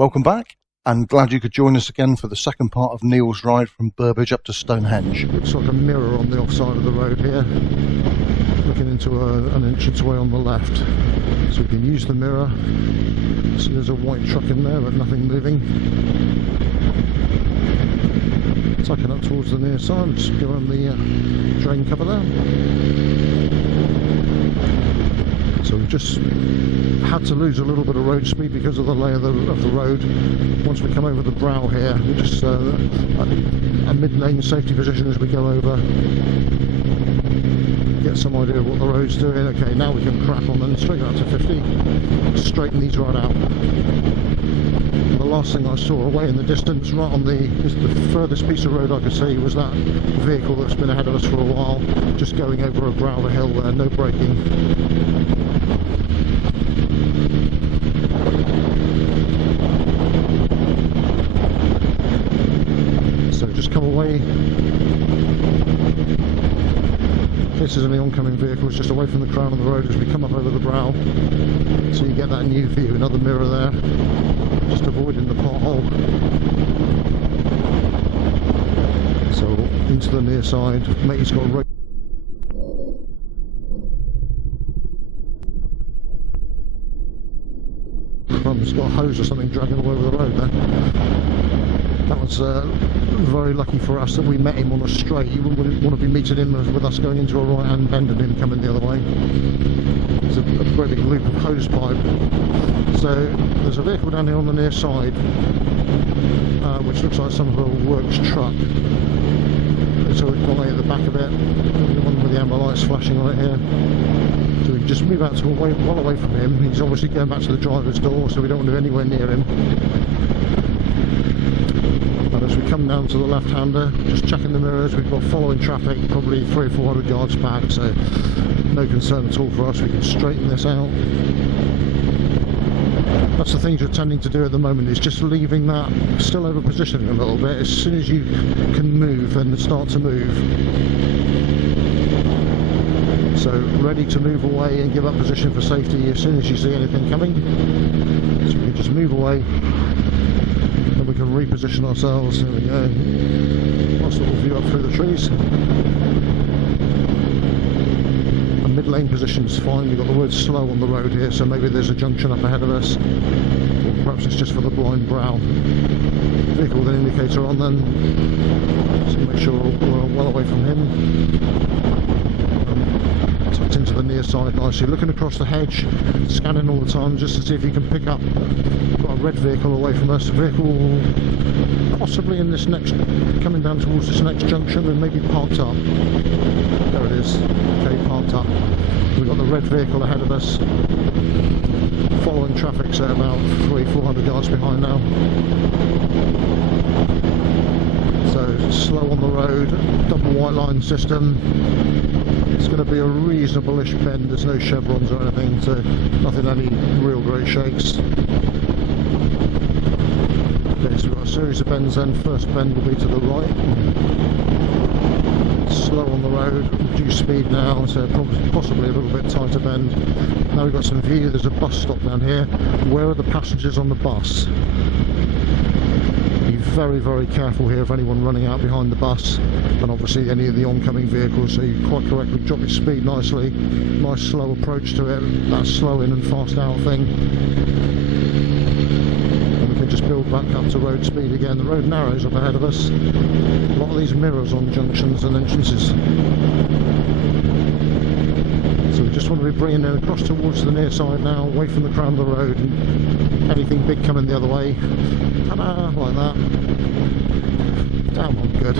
Welcome back, and glad you could join us again for the second part of Neil's ride from Burbage up to Stonehenge. Looks like a mirror on the offside of the road here, looking into an entranceway on the left. So we can use the mirror. So there's a white truck in there but nothing moving. Tucking up towards the near side, just go on the drain cover there. So we've just had to lose a little bit of road speed because of the lay of the road. Once we come over the brow here, we just a mid-lane safety position as we go over. Get some idea of what the road's doing. Okay, now we can crack on and straighten out to 50. Straighten these right out. The last thing I saw away in the distance, right on the furthest piece of road I could see, was that vehicle that's been ahead of us for a while, just going over a brow of a hill there, no braking. So just come away. This is an oncoming vehicle, it's just away from the crown of the road as we come up over the brow. So you get that new view, another mirror there, just avoiding the pothole. So into the near side, mate's got a road. He's got a hose or something dragging all over the road there. That was very lucky for us that we met him on a straight. You wouldn't want to be meeting him with us going into a right hand bend and him coming the other way. There's a great big loop of hose pipe. So there's a vehicle down here on the near side, which looks like some of a works truck. There's a guy at the back of it, the one with the amber lights flashing on it here. So we can just move out to well away from him. He's obviously going back to the driver's door, so we don't want to be anywhere near him. And as we come down to the left-hander, just checking the mirrors, we've got following traffic, probably 300 or 400 yards back, so no concern at all for us. We can straighten this out. That's the things you're tending to do at the moment, is just leaving that still over positioning a little bit. As soon as you can move, then start to move. So ready to move away and give up position for safety as soon as you see anything coming. So we can just move away, then we can reposition ourselves. There we go. Nice little view up through the trees. And mid-lane position is fine. We've got the word slow on the road here, so maybe there's a junction up ahead of us, or perhaps it's just for the blind brow. Vehicle with an indicator on then, so make sure we're well away from him. Tucked into the near side nicely, looking across the hedge, scanning all the time just to see if you can pick up. Got a red vehicle away from us, a vehicle possibly in this next, coming down towards this next junction and maybe parked up. There it is, okay, parked up. We've got the red vehicle ahead of us, following traffic, so about 300-400 yards behind now. So slow on the road, double white line system. It's going to be a reasonable-ish bend, there's no chevrons or anything, so nothing any real great shakes. Okay, so we've got a series of bends then. First bend will be to the right. Slow on the road, reduce speed now, so possibly a little bit tighter bend. Now we've got some view, there's a bus stop down here. Where are the passengers on the bus? Be very, very careful here of anyone running out behind the bus, and obviously any of the oncoming vehicles, so you quite correctly drop your speed nicely. Nice slow approach to it, that slow in and fast out thing. And we can just build back up to road speed again. The road narrows up ahead of us. A lot of these mirrors on junctions and entrances. So we just want to be bringing it across towards the near side now, away from the crown of the road, and anything big coming the other way. Ta-da, like that. Damn, I'm good.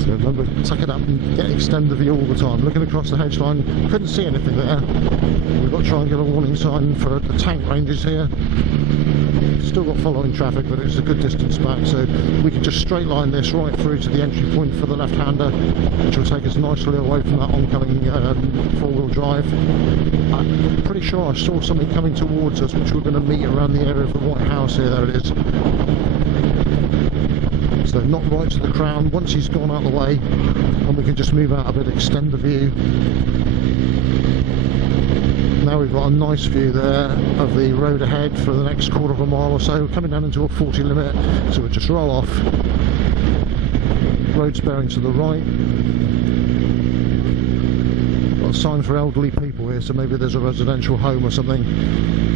So remember, tuck it up and extend the view all the time. Looking across the hedge line, couldn't see anything there. We've got triangular warning sign for the tank ranges here. Still got following traffic, but it's a good distance back, so we can just straight line this right through to the entry point for the left-hander, which will take us nicely away from that oncoming four-wheel drive. I'm pretty sure I saw something coming towards us, which we're going to meet around the area of the White House here. There it is. So not right to the crown. Once he's gone out of the way, and we can just move out a bit, extend the view. Now we've got a nice view there of the road ahead for the next quarter of a mile or so, coming down into a 40 limit, so we'll just roll off. Road's bearing to the right. Got a sign for elderly people here, so maybe there's a residential home or something.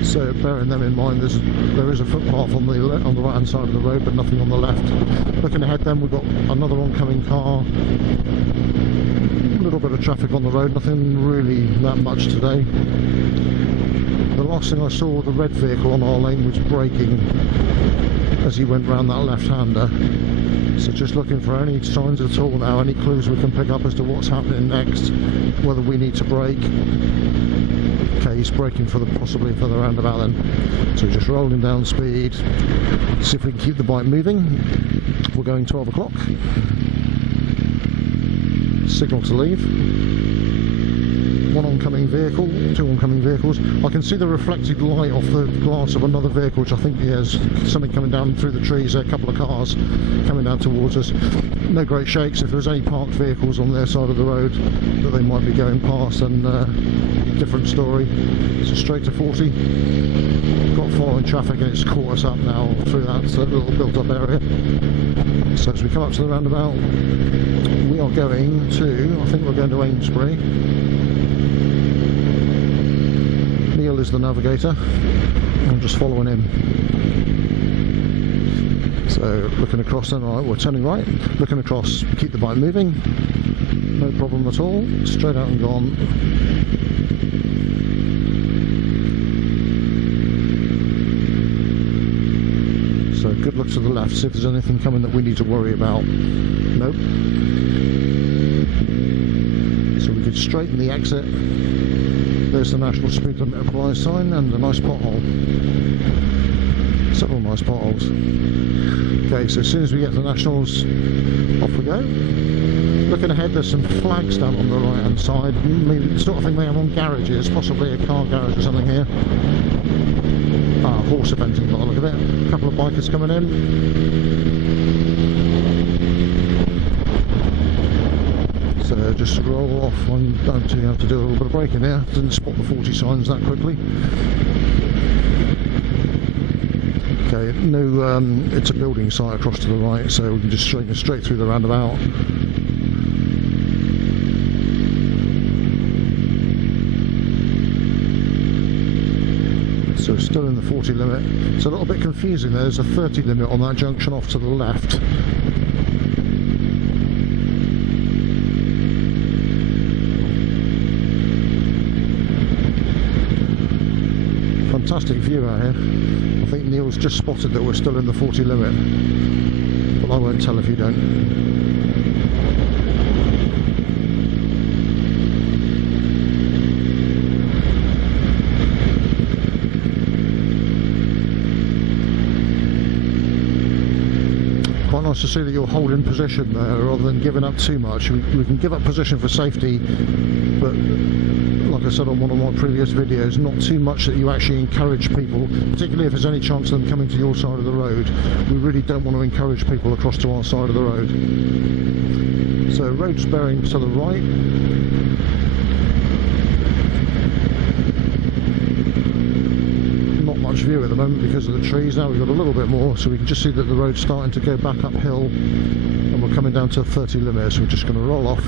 So bearing them in mind, there is a footpath on the right hand side of the road, but nothing on the left. Looking ahead then, we've got another oncoming car. A little bit of traffic on the road, nothing really that much today. The last thing I saw, the red vehicle on our lane was braking as he went round that left-hander. So just looking for any signs at all now, any clues we can pick up as to what's happening next, whether we need to brake. Okay, he's braking possibly for the roundabout then. So just rolling down speed, see if we can keep the bike moving. We're going 12 o'clock. Signal to leave. One oncoming vehicle, two oncoming vehicles. I can see the reflected light off the glass of another vehicle, which I think there's something coming down through the trees there, a couple of cars coming down towards us. No great shakes. If there's any parked vehicles on their side of the road that they might be going past, then different story. So straight to 40. Got following traffic and it's caught us up now through that little built up area. So as we come up to the roundabout, we are going to, I think we're going to Amesbury. Neil is the navigator. I'm just following him. So looking across then, alright, we're turning right, looking across, keep the bike moving, no problem at all, straight out and gone. So good look to the left, see if there's anything coming that we need to worry about. Nope. So we could straighten the exit. There's the national speed limit applies sign and a nice pothole. Several nice potholes. Okay, so as soon as we get to the nationals, off we go. Looking ahead, there's some flags down on the right hand side. Maybe the sort of thing they have on garages, possibly a car garage or something here. Ah, horse eventing by the look of it. A couple of bikers coming in. So just roll off. I don't think you have to do a little bit of braking here. Didn't spot the 40 signs that quickly. Okay, no, it's a building site across to the right, so we can just straighten straight through the roundabout. So still in the 40 limit. It's a little bit confusing. There's a 30 limit on that junction off to the left. Fantastic view out here. I think Neil's just spotted that we're still in the 40 limit, but I won't tell if you don't. Quite nice to see that you're holding position there rather than giving up too much. We can give up position for safety, but like I said on one of my previous videos, not too much that you actually encourage people, particularly if there's any chance of them coming to your side of the road. We really don't want to encourage people across to our side of the road. So road's bearing to the right. Not much view at the moment because of the trees. Now we've got a little bit more, so we can just see that the road's starting to go back uphill and we're coming down to a 30 limit, so we're just going to roll off.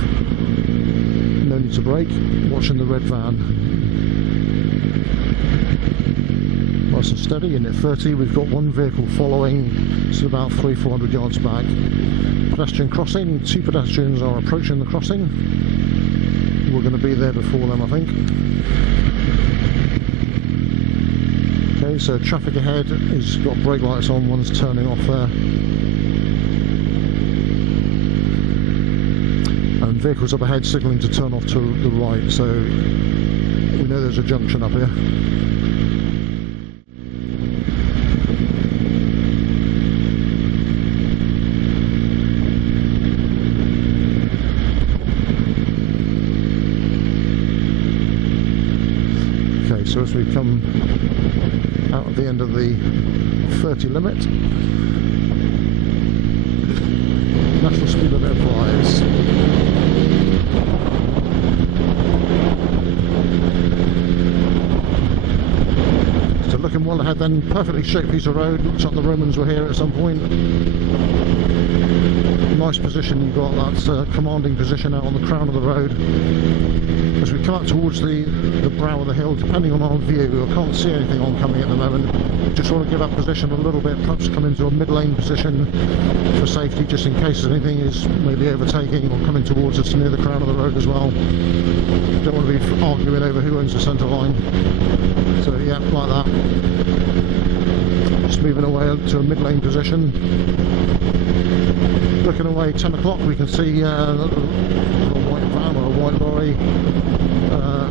No need to brake, watching the red van. Nice and steady, in at 30, we've got one vehicle following, it's about 300-400 yards back. Pedestrian crossing, two pedestrians are approaching the crossing. We're going to be there before them, I think. Okay, so traffic ahead has got brake lights on, one's turning off there. And vehicles up ahead signalling to turn off to the right, so we know there's a junction up here. Okay, so as we come out at the end of the 30 limit, national speed limit applies. on ahead then, perfectly straight piece of road. Looks like the Romans were here at some point. Nice position you've got, that's a commanding position out on the crown of the road. As we come up towards the brow of the hill, depending on our view, I can't see anything oncoming at the moment. Just want to give up position a little bit, perhaps come into a mid-lane position for safety, just in case anything is maybe overtaking or coming towards us near the crown of the road as well. Don't want to be arguing over who owns the centre line. So yeah, like that. Just moving away to a mid-lane position. Looking away, 10 o'clock, we can see a white van or a white lorry.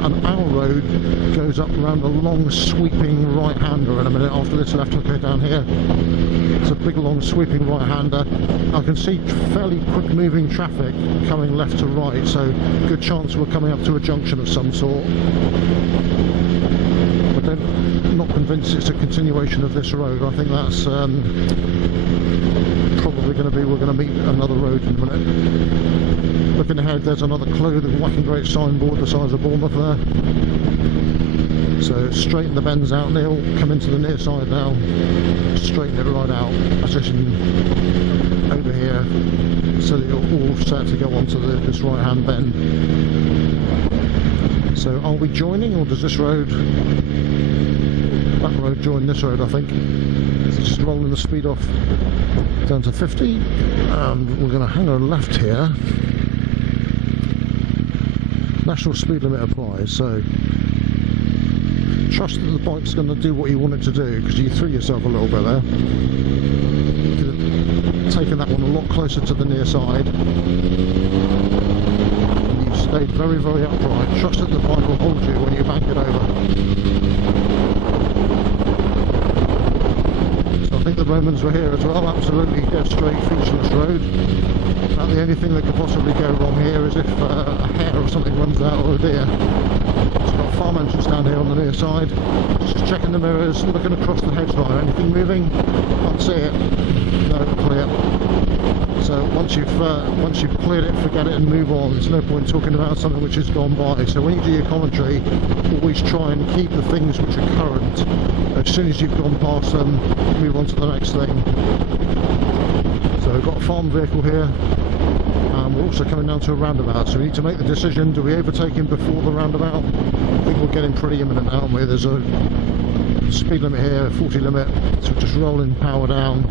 And our road goes up around a long sweeping right-hander in a minute after this left hooker down here. It's a big long sweeping right-hander. I can see fairly quick moving traffic coming left to right, so good chance we're coming up to a junction of some sort. But I'm not convinced it's a continuation of this road. I think that's probably going to be, we're going to meet another road in a minute. Looking ahead, there's another clue, the whacking great signboard the size of Bournemouth there. So straighten the bends out, Neil, come into the near side now, straighten it right out, position over here so that you're all set to go onto this right hand bend. So are we joining, or does this road, that road join this road I think? So just rolling the speed off down to 50, and we're going to hang a left here. National speed limit applies, so trust that the bike's going to do what you want it to do, because you threw yourself a little bit there. Could have taken that one a lot closer to the near side. And you've stayed very, very upright. Trust that the bike will hold you when you bank it over. So I think the Romans were here as well, absolutely dead straight, featureless road. About the only thing that could possibly go wrong here is if a hare or something runs out, or a deer. Just got farm entrance down here on the near side. Just checking the mirrors, looking across the hedge line. Anything moving? Can't see it. No, clear. So once you've cleared it, forget it and move on. There's no point talking about something which has gone by. So when you do your commentary, always try and keep the things which are current. As soon as you've gone past them, move on to the next thing. So we've got a farm vehicle here. We're also coming down to a roundabout, so we need to make the decision, do we overtake him before the roundabout? I think we're getting pretty imminent, aren't we? There's a speed limit here, 40 limit, so just rolling power down.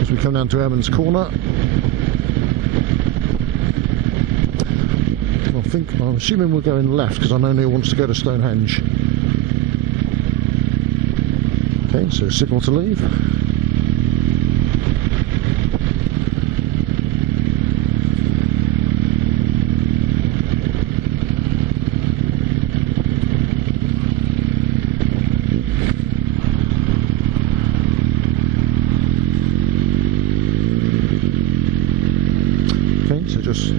As we come down to Earman's Corner. I'm assuming we're going left, because I know Neil wants to go to Stonehenge. Okay, so signal to leave. So just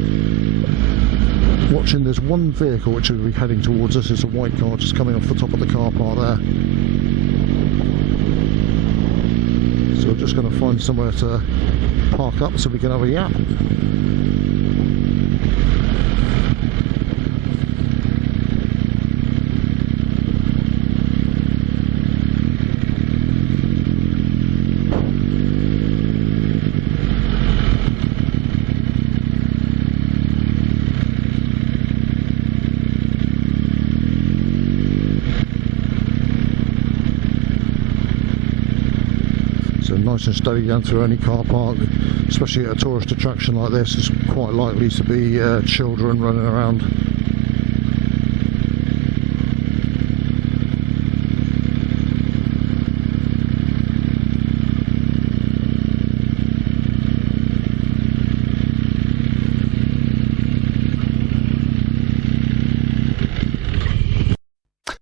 watching, there's one vehicle which will be heading towards us. It's a white car just coming off the top of the car park there. So we're just going to find somewhere to park up so we can have a yap. Nice and steady down through any car park, especially at a tourist attraction like this. It's quite likely to be children running around.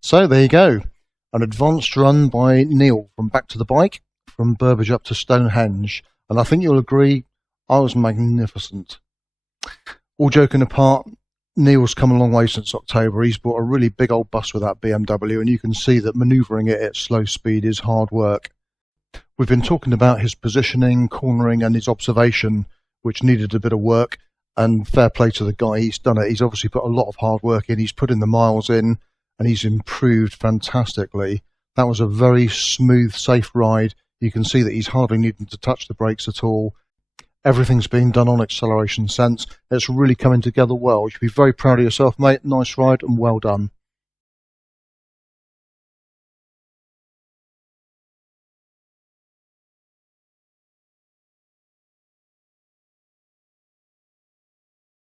So there you go, an advanced run by Neil from Back to the Bike, from Burbage up to Stonehenge, and I think you'll agree I was magnificent. All joking apart, Neil's come a long way since October. He's bought a really big old bus with that BMW, and you can see that manoeuvring it at slow speed is hard work. We've been talking about his positioning, cornering and his observation, which needed a bit of work, And fair play to the guy, he's done it. He's obviously put a lot of hard work in, he's put in the miles in, and he's improved fantastically. That was a very smooth, safe ride. You can see that he's hardly needing to touch the brakes at all. Everything's been done on acceleration sense. It's really coming together well. You should be very proud of yourself, mate. Nice ride and well done.